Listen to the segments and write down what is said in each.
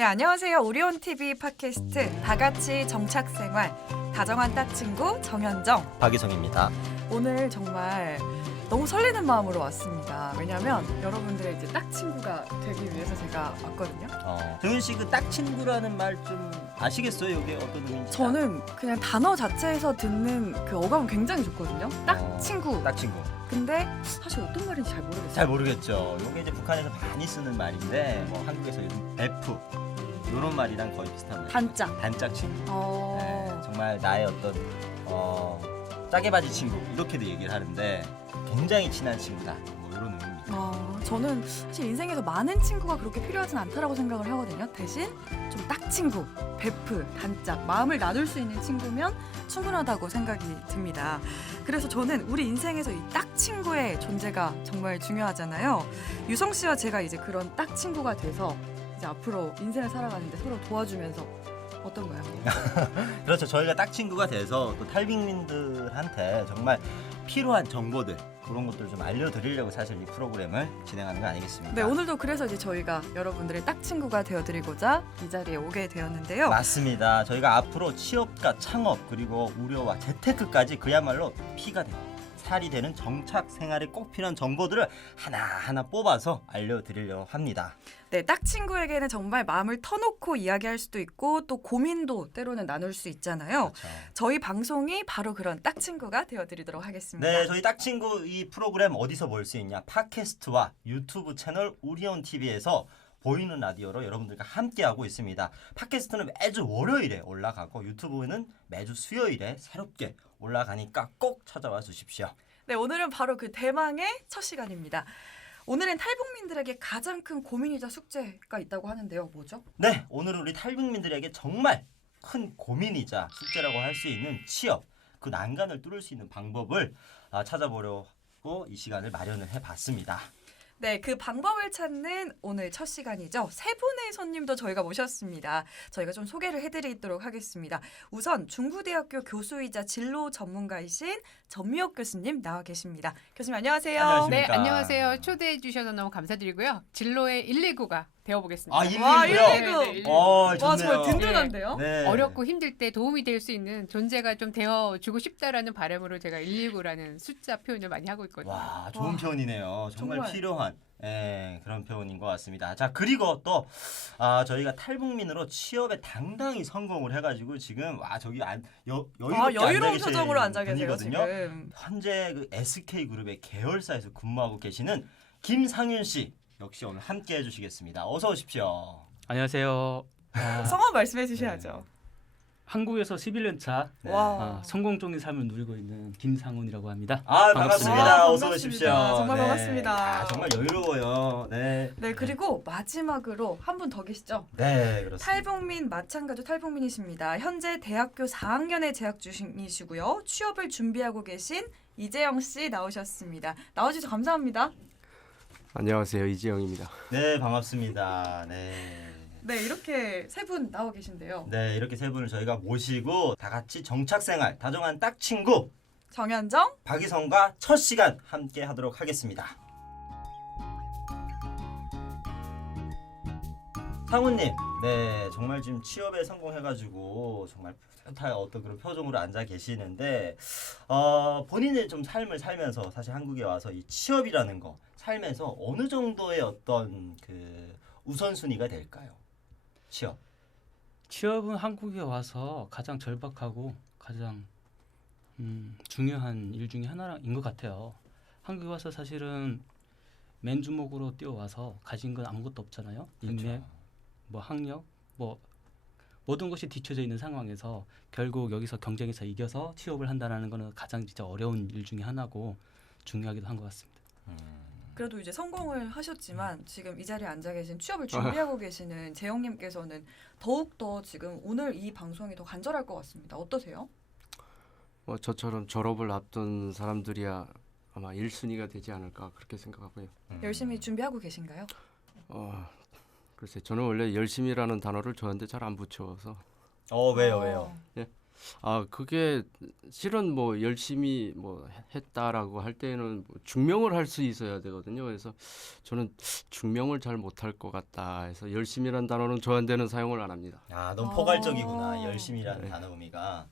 네, 안녕하세요. 오리온TV 팟캐스트 다같이 정착생활 다정한 딱친구 정현정 박이성입니다. 오늘 정말 너무 설레는 마음으로 왔습니다. 왜냐하면 여러분들의 이제 딱친구가 되기 위해서 제가 왔거든요. 정윤 씨 그 딱친구라는 말 좀 아시겠어요? 이게 어떤 의미인지? 저는 그냥 단어 자체에서 듣는 그 어감은 굉장히 좋거든요. 딱친구. 딱친구. 근데 사실 어떤 말인지 잘 모르겠어요. 잘 모르겠죠. 이게 이제 북한에서 많이 쓰는 말인데 뭐 한국에서 요즘 베프 이런 말이랑 거의 비슷한 말. 단짝. 단짝 친구. 네, 정말 나의 어떤 짜게바지 친구 이렇게도 얘기를 하는데 굉장히 친한 친구다. 뭐 이런 의미입니다. 저는 사실 인생에서 많은 친구가 그렇게 필요하진 않다라고 생각을 하거든요. 대신 좀 딱친구, 베프, 단짝, 마음을 나눌 수 있는 친구면 충분하다고 생각이 듭니다. 그래서 저는 우리 인생에서 이 딱친구의 존재가 정말 중요하잖아요. 유성 씨와 제가 이제 그런 딱친구가 돼서 이제 앞으로 인생을 살아가는데 서로 도와주면서 어떤가요? 그렇죠. 저희가 딱친구가 돼서 또 탈북민들한테 정말 필요한 정보들 그런 것들을 좀 알려드리려고 사실 이 프로그램을 진행하는 거 아니겠습니까? 네, 오늘도 그래서 이제 저희가 여러분들의 딱친구가 되어드리고자 이 자리에 오게 되었는데요. 맞습니다. 저희가 앞으로 취업과 창업 그리고 우려와 재테크까지 그야말로 피가 되고 살이 되는 정착 생활에 꼭 필요한 정보들을 하나하나 뽑아서 알려드리려고 합니다. 네, 딱친구에게는 정말 마음을 터놓고 이야기할 수도 있고 또 고민도 때로는 나눌 수 있잖아요. 그렇죠. 저희 방송이 바로 그런 딱친구가 되어드리도록 하겠습니다. 네, 저희 딱친구 이 프로그램 어디서 볼 수 있냐? 팟캐스트와 유튜브 채널 오리온TV에서 보이는 라디오로 여러분들과 함께하고 있습니다. 팟캐스트는 매주 월요일에 올라가고 유튜브는 매주 수요일에 새롭게 올라가니까 꼭 찾아와 주십시오. 네, 오늘은 바로 그 대망의 첫 시간입니다. 오늘은 탈북민들에게 가장 큰 고민이자 숙제가 있다고 하는데요. 뭐죠? 네, 오늘은 우리 탈북민들에게 정말 큰 고민이자 숙제라고 할 수 있는 취업, 그 난간을 뚫을 수 있는 방법을 찾아보려고 이 시간을 마련을 해봤습니다. 네, 그 방법을 찾는 오늘 첫 시간이죠. 세 분의 손님도 저희가 모셨습니다. 저희가 좀 소개를 해드리도록 하겠습니다. 우선 중부대학교 교수이자 진로 전문가이신 전미옥 교수님 나와 계십니다. 교수님 안녕하세요. 안녕하십니까. 네, 안녕하세요. 초대해 주셔서 너무 감사드리고요. 진로의 119가 되어보겠습니다. 아, 119 요? 와, 119. 네, 119. 와, 좋네요. 정말 든든한데요? 네. 어렵고 힘들 때 도움이 될 수 있는 존재가 좀 되어주고 싶다라는 바람으로 제가 119라는 숫자 표현을 많이 하고 있거든요. 와, 좋은 와. 표현이네요. 정말 정말. 필요한 그런 표현인 것 같습니다. 자, 그리고 또 저희가 탈북민으로 취업에 당당히 성공을 해가지고 지금 저기 여유롭게 여유로운 앉아 표정으로 계신 앉아 계세요 분이거든요. 지금. 현재 그 SK그룹의 계열사에서 근무하고 계시는 김상윤 씨 역시 오늘 함께 해주시겠습니다. 어서 오십시오. 안녕하세요. 성함 말씀해 주셔야죠. 한국에서 11년 차 네. 와. 성공적인 삶을 누리고 있는 김상훈이라고 합니다. 반갑습니다. 와, 어서 반갑습니다. 오십시오. 정말 네. 반갑습니다. 야, 정말 여유로워요. 네. 네, 그리고 마지막으로 한 분 더 계시죠? 네, 그렇습니다. 탈북민 마찬가지 탈북민이십니다. 현재 대학교 4학년에 재학 중이시고요. 취업을 준비하고 계신 이재영 씨 나오셨습니다. 나와주셔서 감사합니다. 안녕하세요, 이지영입니다. 네, 반갑습니다. 네. 네, 이렇게 세 분 나와 계신데요. 네, 이렇게 세 분을 저희가 모시고 다 같이 정착생활, 다정한 딱친구 정현정, 박이성과 첫 시간 함께 하도록 하겠습니다. 상훈님, 네, 정말 지금 취업에 성공해가지고 정말 뿌듯한 어떤 그런 표정으로 앉아 계시는데 본인의 좀 삶을 살면서 사실 한국에 와서 이 취업이라는 거 살면서 어느 정도의 어떤 그 우선순위가 될까요? 취업은 한국에 와서 가장 절박하고 가장 중요한 일 중에 하나인 것 같아요. 한국에 와서 사실은 맨주먹으로 뛰어와서 가진 건 아무것도 없잖아요. 인맥, 뭐 학력, 뭐 모든 것이 뒤쳐져 있는 상황에서 결국 여기서 경쟁에서 이겨서 취업을 한다는 거는 가장 진짜 어려운 일 중에 하나고 중요하기도 한 것 같습니다. 그래도 이제 성공을 하셨지만 지금 이 자리에 앉아 계신 취업을 준비하고 계시는 재영님께서는 더욱더 지금 오늘 이 방송이 더 간절할 것 같습니다. 어떠세요? 저처럼 졸업을 앞둔 사람들이야 아마 1순위가 되지 않을까 그렇게 생각하고요. 열심히 준비하고 계신가요? 글쎄, 저는 원래 열심이라는 단어를 저한테 잘 안 붙여서 왜요? 어, 아 그게 실은 뭐 열심히 뭐 했다라고 할 때는 뭐 증명을 할 수 있어야 되거든요. 그래서 저는 증명을 잘 못할 것 같다 해서 열심히란 단어는 저한테는 사용을 안 합니다. 아, 너무 아. 포괄적이구나. 열심히라는 네. 단어 의미가.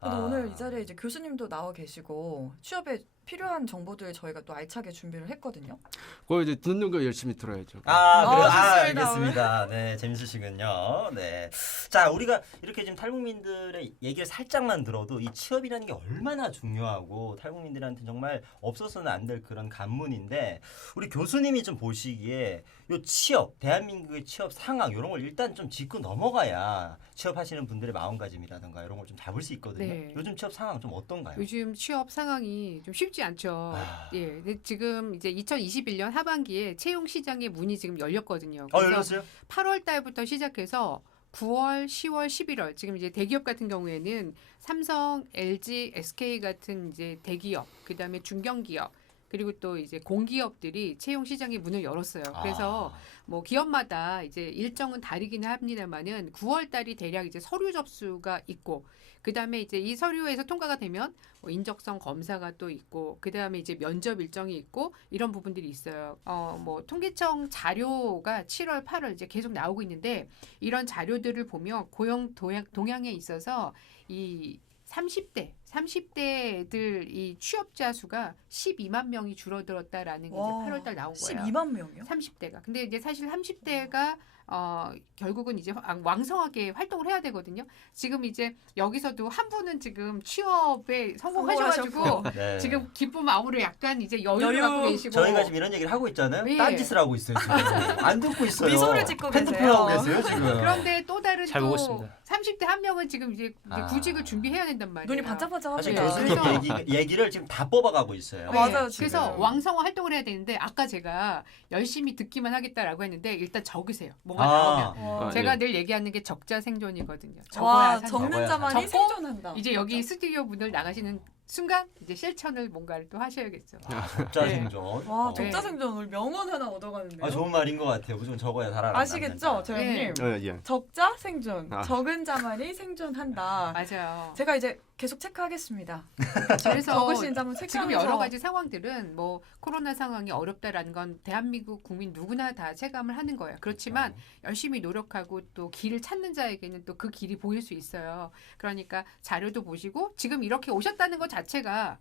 근데 아. 오늘 이 자리에 이제 교수님도 나와 계시고 취업에 필요한 정보들 저희가 또 알차게 준비를 했거든요. 그거 이제 듣는 거 열심히 들어야죠. 그래요? 좋습니다. 알겠습니다. 네, 재밌으시군요. 네. 자, 우리가 이렇게 지금 탈북민들의 얘기를 살짝만 들어도 이 취업이라는 게 얼마나 중요하고 탈북민들한테 정말 없어서는 안 될 그런 관문인데 우리 교수님이 좀 보시기에 요 취업, 대한민국의 취업 상황 이런 걸 일단 좀 짚고 넘어가야 취업하시는 분들의 마음가짐이라든가 이런 걸 좀 잡을 수 있거든요. 네. 요즘 취업 상황 좀 어떤가요? 요즘 취업 상황이 좀 쉽지 않죠. 아. 예, 근데 지금 이제 2021년 하반기에 채용 시장의 문이 지금 열렸거든요. 열렸어요? 8월 달부터 시작해서 9월, 10월, 11월 지금 이제 대기업 같은 경우에는 삼성, LG, SK 같은 이제 대기업, 그다음에 중견기업 그리고 또 이제 공기업들이 채용 시장의 문을 열었어요. 그래서 뭐 기업마다 이제 일정은 다르기는 합니다만은 9월 달이 대략 이제 서류 접수가 있고 그다음에 이제 이 서류에서 통과가 되면 뭐 인적성 검사가 또 있고 그다음에 이제 면접 일정이 있고 이런 부분들이 있어요. 뭐 통계청 자료가 7월, 8월 이제 계속 나오고 있는데 이런 자료들을 보면 고용 동향에 있어서 이 30대들 이 취업자 수가 12만 명이 줄어들었다라는 게 이제 와, 8월 달 나온 거예요. 12만 명이요? 30대가. 근데 이제 사실 30대가 결국은 이제 왕성하게 활동을 해야 되거든요. 지금 이제 여기서도 한 분은 지금 취업에 성공하셔가지고 네. 지금 기쁜 마음으로 약간 이제 여유를 여유. 갖고 계시고 저희가 지금 이런 얘기를 하고 있잖아요. 예. 딴짓을 하고 있어요. 지금. 안 듣고 있어요. 미소를 짓고 팬트 계세요. 하고 계세요 지금. 그런데 또 다른 잘 또 보고 있습니다. 30대 한 명은 지금 이제 아. 구직을 준비해야 된단 말이에요. 눈이 반짝반짝합니다. 사실 네. 교수님 그래서- 얘기를 지금 다 뽑아가고 있어요. 네. 맞아요, 네. 그래서 지금. 왕성한 활동을 해야 되는데 아까 제가 열심히 듣기만 하겠다라고 했는데 일단 적으세요. 뭐가 아. 나오면. 와, 제가 예. 늘 얘기하는 게 적자 생존이거든요. 와, 적어야 적는 적어야 자만이 적고 생존한다. 이제 여기 스튜디오 문을 나가시는 순간 이제 실천을 뭔가를 또 하셔야겠죠. 적자 네. 생존. 와, 어. 적자 생존 오늘 명언 하나 얻어가는데요. 좋은 말인 것 같아요. 무조건 적어야 살아난다. 아시겠죠, 재현님? 예. 적자 생존, 아. 적은 자만이 생존한다. 맞아요. 제가 이제 계속 체크하겠습니다. 그래서 적으시는지 한번 지금 체크하면서 여러 가지 상황들은 뭐 코로나 상황이 어렵다라는 건 대한민국 국민 누구나 다 체감을 하는 거예요. 그렇지만 열심히 노력하고 또 길을 찾는 자에게는 또 그 길이 보일 수 있어요. 그러니까 자료도 보시고 지금 이렇게 오셨다는 것 자체가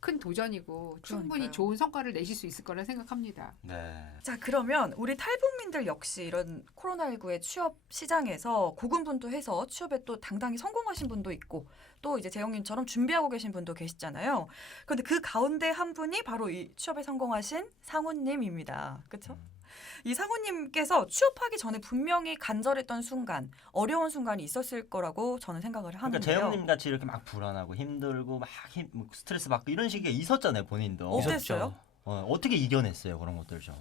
큰 도전이고 충분히 그러니까요. 좋은 성과를 내실 수 있을 거라 생각합니다. 네. 자, 그러면 우리 탈북민들 역시 이런 코로나19의 취업 시장에서 고군분투해서 취업에 또 당당히 성공하신 분도 있고 또 이제 재영님처럼 준비하고 계신 분도 계시잖아요. 그런데 그 가운데 한 분이 바로 이 취업에 성공하신 상훈님입니다. 그렇죠? 이 상훈님께서 취업하기 전에 분명히 간절했던 순간, 어려운 순간이 있었을 거라고 저는 생각을 그러니까 하는데요. 재영님 같이 이렇게 막 불안하고 힘들고 막 스트레스 받고 이런 식이 있었잖아요. 본인도. 어땠어요? 어떻게 이겨냈어요 그런 것들 좀.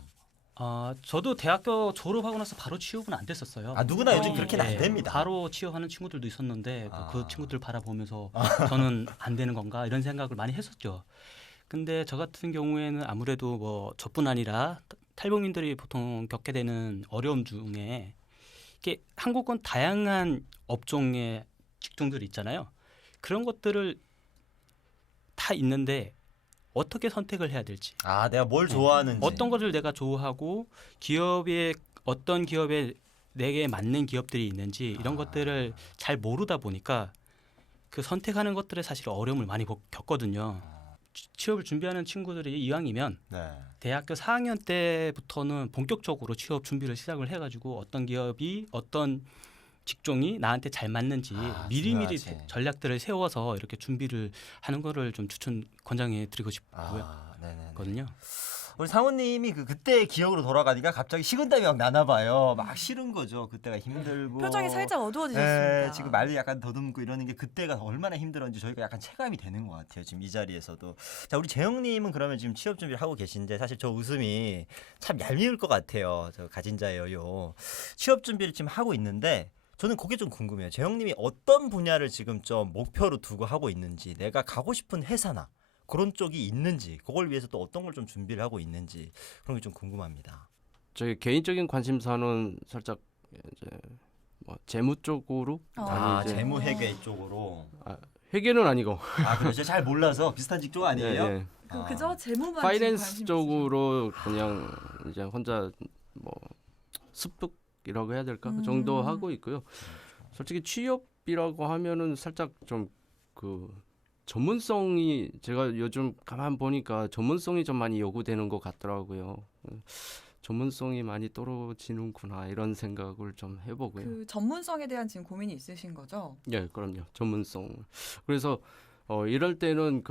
저도 대학교 졸업하고 나서 바로 취업은 안 됐었어요. 누구나 요즘 어, 그렇게는 안 네, 됩니다. 바로 취업하는 친구들도 있었는데 아. 그 친구들 바라보면서 저는 안 되는 건가 이런 생각을 많이 했었죠. 근데 저 같은 경우에는 아무래도 뭐 저뿐 아니라 탈북민들이 보통 겪게 되는 어려움 중에 이게 한국은 다양한 업종의 직종들이 있잖아요. 그런 것들을 다 있는데 어떻게 선택을 해야 될지, 내가 뭘 좋아하는지. 어떤 것을 내가 좋아하고 기업에 어떤 기업에 내게 맞는 기업들이 있는지 이런 것들을 잘 모르다 보니까 그 선택하는 것들에 사실 어려움을 많이 겪거든요. 취업을 준비하는 친구들이 이왕이면 네. 대학교 4학년 때부터는 본격적으로 취업 준비를 시작을 해가지고 어떤 기업이 어떤 직종이 나한테 잘 맞는지 미리미리 중요하지. 전략들을 세워서 이렇게 준비를 하는 거를 좀 권장해 드리고 싶고요. 네네. 거든요. 우리 상훈님이 그때의 기억으로 돌아가니까 갑자기 식은땀이 막 나나 봐요. 막 싫은 거죠. 그때가 힘들고. 표정이 살짝 어두워지셨습니다. 지금 말이 약간 더듬고 이러는 게 그때가 얼마나 힘들었는지 저희가 약간 체감이 되는 것 같아요. 지금 이 자리에서도. 자, 우리 재영님은 그러면 지금 취업 준비를 하고 계신데 사실 저 웃음이 참 얄미울 것 같아요. 저 가진 자의 여유. 취업 준비를 지금 하고 있는데 저는 그게 좀 궁금해요. 재영님이 어떤 분야를 지금 좀 목표로 두고 하고 있는지, 내가 가고 싶은 회사나 그런 쪽이 있는지, 그걸 위해서 또 어떤 걸 좀 준비를 하고 있는지 그런 게 좀 궁금합니다. 저희 개인적인 관심사는 살짝 이제 뭐 재무 쪽으로 아, 많이 이제 재무회계 쪽으로. 회계는 아니고 아, 그렇죠. 잘 몰라서 비슷한 직종 아니에요? 예, 예. 그저 재무만 파이낸스 지금 관심 쪽으로 그냥 이제 혼자 뭐 습득이라고 해야 될까 그 정도 하고 있고요. 솔직히 취업이라고 하면은 살짝 좀 그 전문성이 제가 요즘 가만 보니까 전문성이 좀 많이 요구되는 것 같더라고요. 전문성이 많이 떨어지는구나 이런 생각을 좀 해보고요. 그 전문성에 대한 지금 고민이 있으신 거죠? 예, 그럼요. 전문성. 그래서 이럴 때는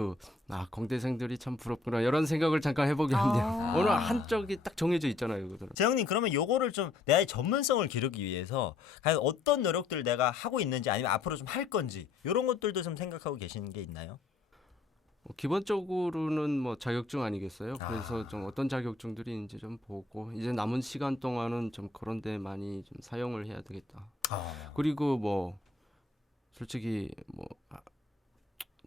공대생들이 참 부럽구나 이런 생각을 잠깐 해보게 합니다. 아. 어느 한쪽이 딱 정해져 있잖아요, 그들은. 재영님, 그러면 요거를 좀 내 전문성을 기르기 위해서 과연 어떤 노력들을 내가 하고 있는지 아니면 앞으로 좀 할 건지 이런 것들도 좀 생각하고 계시는 게 있나요? 기본적으로는 뭐 자격증 아니겠어요? 그래서 좀 어떤 자격증들이 있는지 좀 보고 이제 남은 시간 동안은 좀 그런 데 많이 좀 사용을 해야 되겠다. 그리고 뭐 솔직히 뭐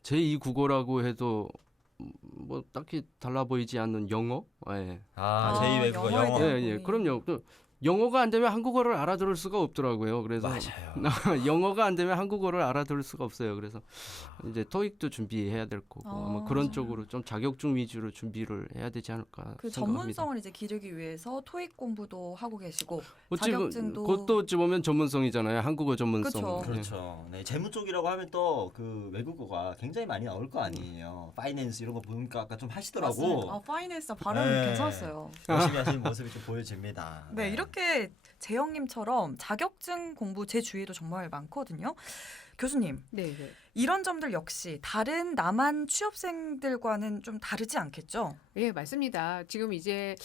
제2 국어라고 해도 뭐 딱히 달라 보이지 않는 영어? 예. 제2 외국어 영어에 영어. 대한 예, 고민. 그럼요. 영어가 안 되면 한국어를 알아들을 수가 없더라고요. 그래서 맞아요. 영어가 안 되면 한국어를 알아들을 수가 없어요. 그래서 이제 토익도 준비해야 될 거고 아마 그런 맞아요. 쪽으로 좀 자격증 위주로 준비를 해야 되지 않을까 그 생각합니다. 전문성을 이제 기르기 위해서 토익 공부도 하고 계시고 어찌 자격증도 그것도 어찌 보면 전문성이잖아요. 한국어 전문성. 그쵸. 예. 그렇죠. 네, 재무 쪽이라고 하면 또 그 외국어가 굉장히 많이 나올 거 아니에요. 파이낸스 이런 거 보니까 아까 좀 하시더라고. 아, 파이낸스 발음 네. 괜찮았어요. 열심히 하시는 모습이 좀 보여집니다. 네, 이렇게 재영님처럼 자격증 공부 제 주위에도 정말 많거든요. 교수님, 네, 네. 이런 점들 역시 다른 남한 취업생들과는 좀 다르지 않겠죠? 예, 맞습니다. 지금 이제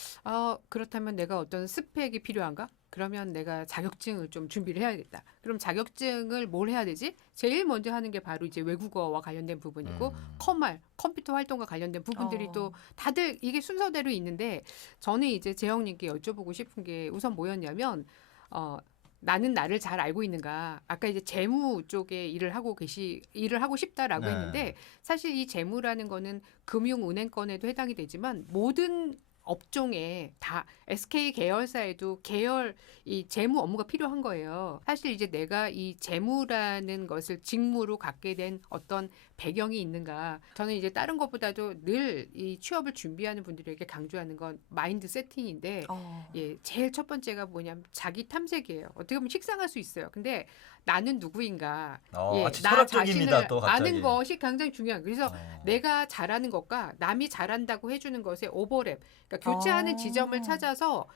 그렇다면 내가 어떤 스펙이 필요한가? 그러면 내가 자격증을 좀 준비를 해야겠다. 그럼 자격증을 뭘 해야 되지? 제일 먼저 하는 게 바로 이제 외국어와 관련된 부분이고 컴활, 컴퓨터 활동과 관련된 부분들이 또 다들 이게 순서대로 있는데 저는 이제 재영님께 여쭤보고 싶은 게 우선 뭐였냐면 나는 나를 잘 알고 있는가? 아까 이제 재무 쪽에 일을 하고 싶다라고 네. 했는데 사실 이 재무라는 거는 금융 은행권에도 해당이 되지만 모든 업종에 다 SK 계열사에도 계열 이 재무 업무가 필요한 거예요. 사실 이제 내가 이 재무라는 것을 직무로 갖게 된 어떤 배경이 있는가. 저는 이제 다른 것보다도 늘 이 취업을 준비하는 분들에게 강조하는 건 마인드 세팅인데 예, 제일 첫 번째가 뭐냐면 자기 탐색이에요. 어떻게 보면 식상할 수 있어요. 근데 나는 누구인가? 아주 나 철학적입니다. 자신을 또 갑자기. 아는 것이 굉장히 중요한. 그래서 내가 잘하는 것과 남이 잘한다고 해주는 것의 오버랩, 그러니까 교차하는 지점을 찾아서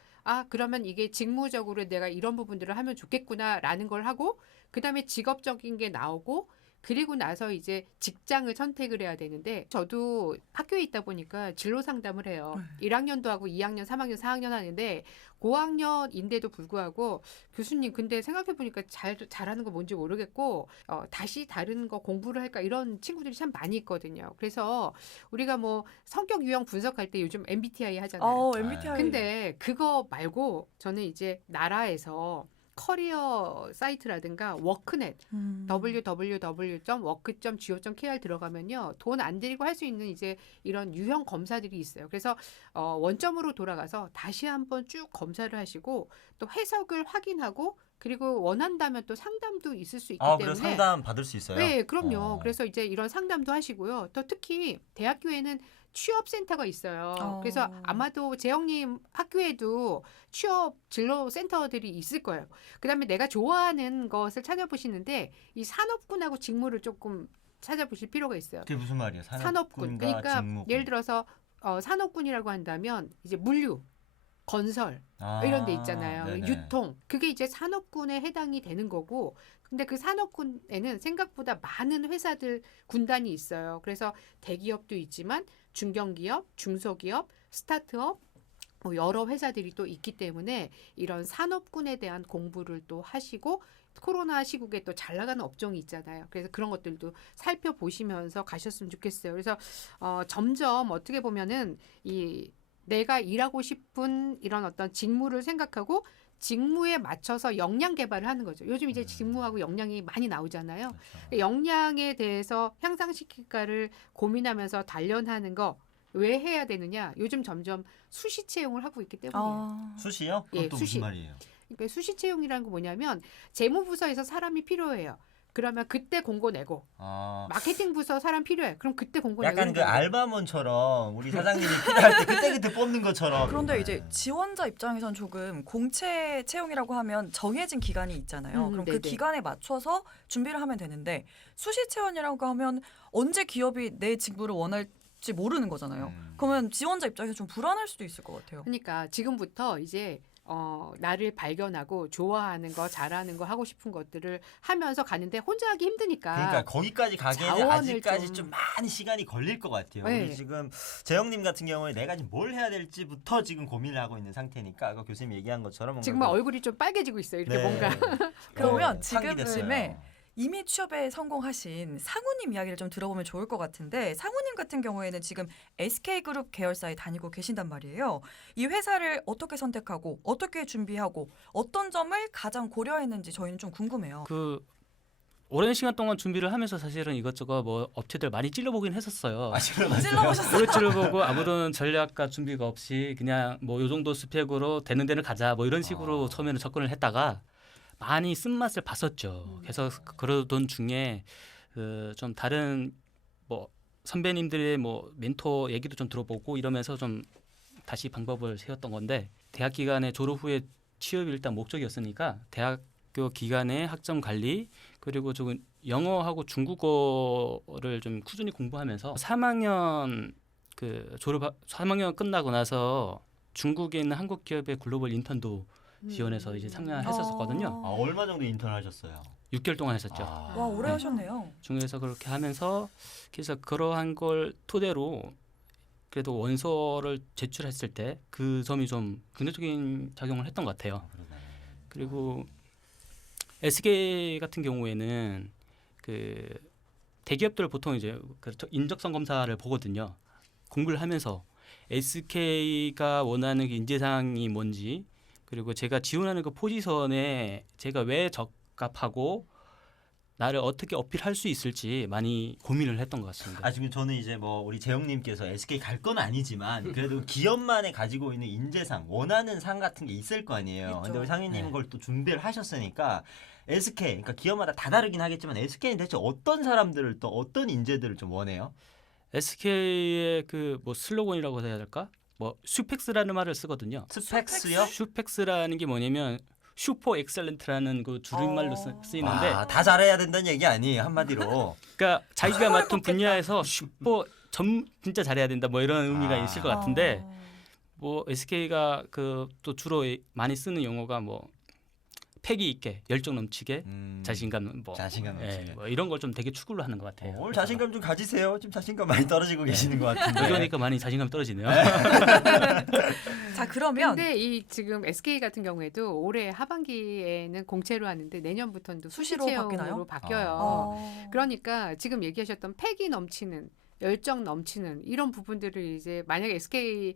그러면 이게 직무적으로 내가 이런 부분들을 하면 좋겠구나라는 걸 하고 그다음에 직업적인 게 나오고 그리고 나서 이제 직장을 선택을 해야 되는데 저도 학교에 있다 보니까 진로 상담을 해요. 1학년도 하고 2학년, 3학년, 4학년 하는데 고학년인데도 불구하고 교수님 근데 생각해보니까 잘하는 거 뭔지 모르겠고 다시 다른 거 공부를 할까 이런 친구들이 참 많이 있거든요. 그래서 우리가 뭐 성격 유형 분석할 때 요즘 MBTI 하잖아요. MBTI. 근데 그거 말고 저는 이제 나라에서 커리어 사이트라든가 워크넷 www.work.go.kr 들어가면요 돈 안 들이고 할 수 있는 이제 이런 유형 검사들이 있어요. 그래서 원점으로 돌아가서 다시 한번 쭉 검사를 하시고 또 해석을 확인하고 그리고 원한다면 또 상담도 있을 수 있기 때문에 그래서 상담 받을 수 있어요? 네, 그럼요. 그래서 이제 이런 상담도 하시고요. 또 특히 대학교에는 취업센터가 있어요. 그래서 아마도 재영님 학교에도 취업 진로 센터들이 있을 거예요. 그다음에 내가 좋아하는 것을 찾아보시는데 이 산업군하고 직무를 조금 찾아보실 필요가 있어요. 그게 무슨 말이에요? 산업군. 그러니까 직무군. 예를 들어서 산업군이라고 한다면 이제 물류, 건설 이런 데 있잖아요. 네네. 유통. 그게 이제 산업군에 해당이 되는 거고 근데 그 산업군에는 생각보다 많은 회사들 군단이 있어요. 그래서 대기업도 있지만 중견기업, 중소기업, 스타트업 뭐 여러 회사들이 또 있기 때문에 이런 산업군에 대한 공부를 또 하시고 코로나 시국에 또 잘 나가는 업종이 있잖아요. 그래서 그런 것들도 살펴보시면서 가셨으면 좋겠어요. 그래서 점점 어떻게 보면은 이 내가 일하고 싶은 이런 어떤 직무를 생각하고 직무에 맞춰서 역량 개발을 하는 거죠. 요즘 이제 직무하고 역량이 많이 나오잖아요. 그렇죠. 역량에 대해서 향상시킬까를 고민하면서 단련하는 거 왜 해야 되느냐? 요즘 점점 수시 채용을 하고 있기 때문이에요. 수시요? 예, 그것도 수시. 무슨 말이에요? 그러니까 수시 채용이라는 거 뭐냐면 재무부서에서 사람이 필요해요. 그러면 그때 공고 내고 마케팅 부서 사람 필요해. 그럼 그때 공고 내고. 약간 그 알바몬처럼 우리 사장님이 필요할 때 그때 뽑는 것처럼. 그런데 이제 지원자 입장에선 조금 공채 채용이라고 하면 정해진 기간이 있잖아요. 그럼 네네. 그 기간에 맞춰서 준비를 하면 되는데 수시 채용이라고 하면 언제 기업이 내 직무를 원할지 모르는 거잖아요. 그러면 지원자 입장에서 좀 불안할 수도 있을 것 같아요. 그러니까 지금부터 이제 나를 발견하고 좋아하는 거, 잘하는 거, 하고 싶은 것들을 하면서 가는데 혼자 하기 힘드니까. 그러니까 거기까지 가기에는 자원을 아직까지 좀- 좀 많이 시간이 걸릴 것 같아요. 네. 우리 지금 재영님 같은 경우에 내가 지금 뭘 해야 될지부터 지금 고민을 하고 있는 상태니까 아까 교수님 얘기한 것처럼 뭔가 지금 그- 얼굴이 좀 빨개지고 있어요. 이렇게 뭔가. 그러면 상기됐어요. 지금쯤에 이미 취업에 성공하신 상우님 이야기를 좀 들어보면 좋을 것 같은데 상우님 같은 경우에는 지금 SK그룹 계열사에 다니고 계신단 말이에요. 이 회사를 어떻게 선택하고 어떻게 준비하고 어떤 점을 가장 고려했는지 저희는 좀 궁금해요. 그 오랜 시간 동안 준비를 하면서 사실은 이것저것 뭐 업체들 많이 찔러보긴 했었어요. 찔러보셨어요? 오래 찔러보고 아무런 전략과 준비가 없이 그냥 뭐 요 정도 스펙으로 되는 데는 가자 뭐 이런 식으로 처음에는 접근을 했다가 많이 쓴맛을 봤었죠. 그래서 그러던 중에 좀 다른 뭐 선배님들의 뭐 멘토 얘기도 좀 들어보고 이러면서 좀 다시 방법을 세웠던 건데 대학 기간에 졸업 후에 취업이 일단 목적이었으니까 대학교 기간에 학점 관리 그리고 조금 영어하고 중국어를 좀 꾸준히 공부하면서 3학년 3학년 끝나고 나서 중국에 있는 한국 기업의 글로벌 인턴도 지원해서 이제 참여했었거든요. 얼마 정도 인턴 하셨어요? 6개월 동안 했었죠. 와 오래 하셨네요. 중국에서 그렇게 하면서 그래서 그러한 걸 토대로 그래도 원서를 제출했을 때 그 점이 좀 긍정적인 작용을 했던 것 같아요. 그리고 SK 같은 경우에는 그 대기업들 보통 이제 그 인적성 검사를 보거든요. 공부를 하면서 SK가 원하는 그 인재상이 뭔지 그리고 제가 지원하는 그 포지션에 제가 왜 적합하고 나를 어떻게 어필할 수 있을지 많이 고민을 했던 것 같습니다. 지금 저는 이제 뭐 우리 재영님께서 SK 갈 건 아니지만 그래도 기업만에 가지고 있는 인재상 원하는 상 같은 게 있을 거 아니에요. 있죠. 근데 우리 상희님은 네. 그걸 또 준비를 하셨으니까 SK 그러니까 기업마다 다 다르긴 하겠지만 SK는 대체 어떤 사람들을 또 어떤 인재들을 좀 원해요? SK의 그 뭐 슬로건이라고 해야 될까? 뭐 슈펙스라는 말을 쓰거든요. 스펙스요? 슈펙스라는 게 뭐냐면 슈퍼 엑셀런트라는 그 줄임말로 쓰이는데 다 잘해야 된다는 얘기 아니에요 한마디로. 그러니까 자기가 맡은 분야에서 진짜 잘해야 된다 뭐 이런 의미가 있을 것 같은데 뭐 SK가 그 또 주로 많이 쓰는 용어가 뭐 패기 있게 열정 넘치게 자신감 뭐, 자신감 넘치게. 뭐 이런 걸 좀 되게 추구를 하는 것 같아요. 오늘 자신감 좀 가지세요. 지금 자신감 많이 떨어지고 계시는 것 같은데. 그러니까 많이 자신감 떨어지네요. 자 그러면 근데 이 지금 SK 같은 경우에도 올해 하반기에는 공채로 하는데 내년부터는 또 수시로 수시채용으로 바뀌나요? 바뀌어요. 그러니까 지금 얘기하셨던 패기 넘치는 열정 넘치는 이런 부분들을 이제 만약에 SK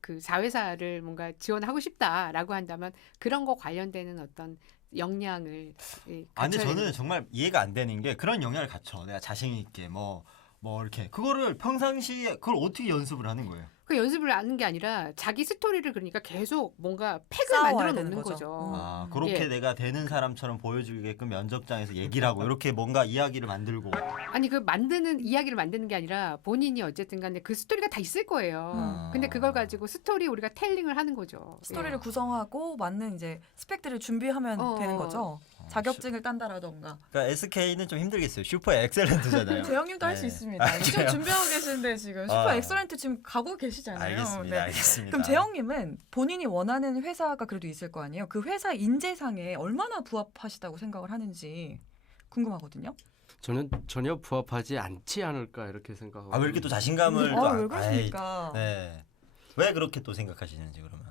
그 자회사를 뭔가 지원하고 싶다라고 한다면 그런 거 관련되는 어떤 역량을 근데 갖춰야 저는 정말 이해가 안 되는 게 그런 영향을 갖춰. 내가 자신 있게 뭐 이렇게 그거를 평상시에 그걸 어떻게 연습을 하는 거예요? 그 연습을 하는 게 아니라 자기 스토리를 그러니까 계속 뭔가 팩을 쌓아와야 만들어 되는 놓는 거죠. 거죠. 그렇게 예. 내가 되는 사람처럼 보여주게끔 면접장에서 얘기를 하고 이렇게 뭔가 이야기를 만들고. 아니 그 만드는 이야기를 만드는 게 아니라 본인이 어쨌든 간에 그 스토리가 다 있을 거예요. 근데 그걸 가지고 스토리 우리가 텔링을 하는 거죠. 스토리를 예. 구성하고 맞는 이제 스펙들을 준비하면 되는 거죠. 자격증을 딴다라던가. 그러니까 SK는 좀 힘들겠어요. 슈퍼 엑셀런트잖아요. 재영님도 할 수 있습니다. 지금 준비하고 계시는데 지금 슈퍼 아. 엑설런트 지금 가고 계시잖아요. 알겠습니다. 네. 알겠습니다. 그럼 재영님은 본인이 원하는 회사가 그래도 있을 거 아니에요. 그 회사 인재상에 얼마나 부합하시다고 생각을 하는지 궁금하거든요. 저는 전혀 부합하지 않지 않을까 이렇게 생각하고. 왜 이렇게 또 자신감을 왜 그러십니까? 네. 왜 그렇게 또 생각하시는지 그러면.